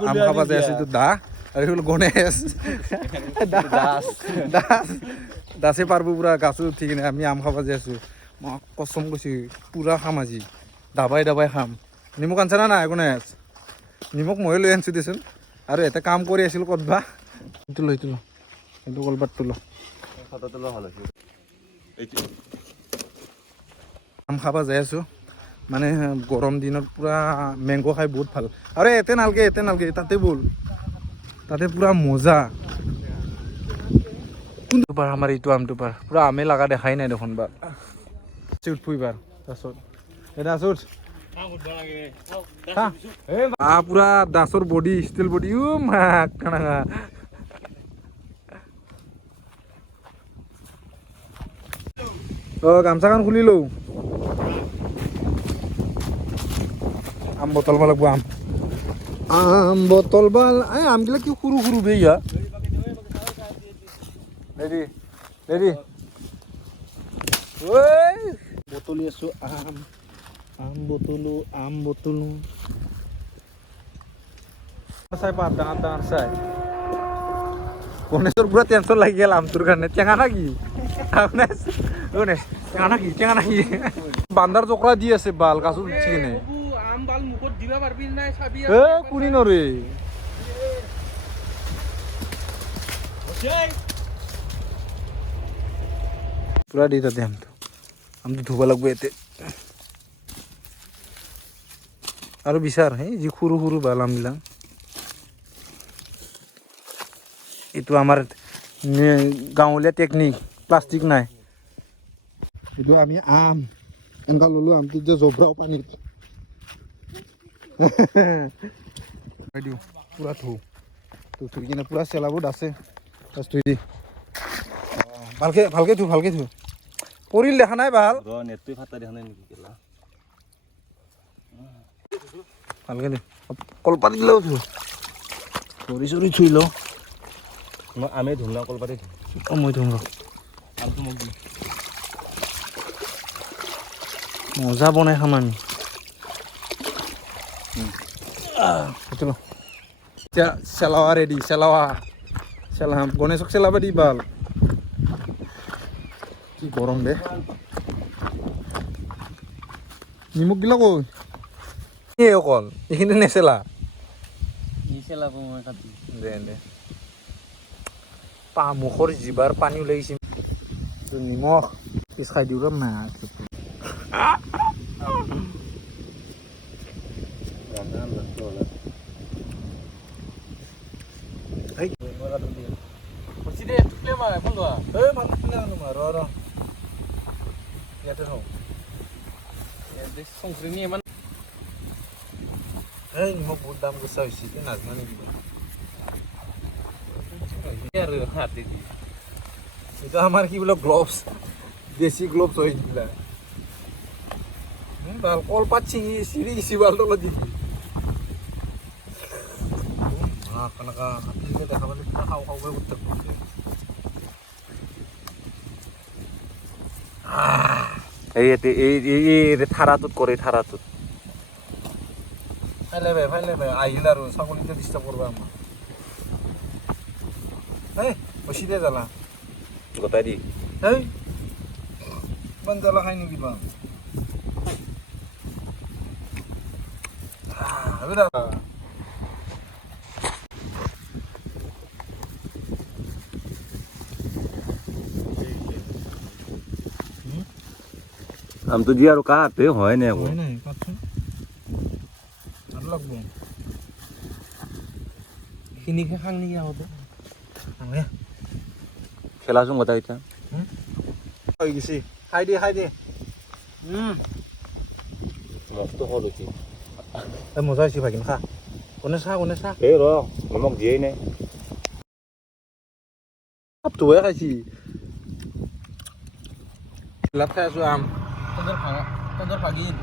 আম খাবা যাই আছো এইটো দা আৰু হ'ল গণেশ দাস দাস দাসে পাৰব পুৰা গাছো উঠি কিনে আমি আম খাবা যাই আছো মই কচম কৈছো পুৰা খাম আজি দাবাই দাবাই খাম নিমখ আনছা না নাই গণেশ নিমখ ময়ে লৈ আনিছো দেচোন আৰু এটা কাম কৰি আছিল ক'তবা এইটো লৈ এইটো এইটো কলপাতটো ল আম খাবা যাই আছো মানে গৰম দিনত পুৰা মেংগ খাই বহুত ভাল আৰু এতে নালগে তাতে বল তাতে পুৰা মজা কোনটো পাৰ আমাৰ এইটো আমটো পাৰ পুৰা আমে লগা দেখাই নাই দেখোন বা উঠবাৰ তাৰপিছত এটা আছোত পুৰা দাসৰ বডি ষ্টিল বডি গামছাখন খুলি লওঁ আম বটল বা লাগব আম বটল বা আমগিলা কি সৰু সৰু বেয়া ৰেডি ৰেডি বটলি আছো আম বটলো চাই পাত ডাঙৰ চাই গণেশৰ পুৰা টেনচন লাগি গেল আমটোৰ কাৰণে টেঙা না কি গণেশ টেঙা নাকি বান্দাৰ জকৰা দি আছে বাল গাছত উঠি কিনে কোনি নৰে পুৰা দি তাতে আমটো ধুব লাগব এতে আৰু বিচাৰ হে যি সৰু সৰু বাল আমবিলাক এইটো আমাৰ গাঁৱলীয়া টেকনিক প্লাষ্টিক নাই এইটো আমি আম এনেকা ললো আমটো যে জবৰাও পানীত দিওঁ পুৰা ধুই কিনে পুৰা চেলাবোৰ আছে ধুই দি ভালকে ধু পৰিল দেখা নাই ভাল ভালকে দে কলপাত দিলেও ধু চৰি থুই ল মই আমে ধুম না কলপাতে ধুম মই ধুম আমটো মোক দি মজা বনাই খাম আমি সেইটো এতিয়া চেলাৱা ৰেডি চেলাম গণেশক চেলাবা দি বাল কি গৰম দে নিমখ গিলা কৈ অকল এইখিনি নেচেলা দে মুখৰ জিভাৰ পানী ওলাইছে নিমখ পিছ খাই দিওঁ না নিমখ বহুত দাম গোচা হৈছে নাজনা নেকি এটা আমাৰ কি বোলে গ্লভছ দেশী গ্লভছ হয় এইবিলাক ভাল কলপাত চিৰি চিবাল তলত দি দেখা পালে খাওঁ খাওঁকৈ কৰতে এই থাৰাটোত কৰে থাৰাটোত ফাইলে আহিল আৰু ছাগলীতে ডিষ্টাৰ্ব কৰবা আমাৰ বেছি দে জ্বালা গোটাই দি ইমান জ্বালা খাই নেকি বা আমটো দি আৰু কাটে হয় নাই আকৌ খিনিকে খাং নেকি আগতে খেলাচোন গোটাই এতিয়া হৈ গৈছে খাই দে মস্ত সল হৈছে মজা হৈছে ভাগিন খা কোনে চা এই ৰ নিমখ দিয়েই নাই তোৱে খাইছি লাট খাই আছো আম তহঁতৰ ভাগিন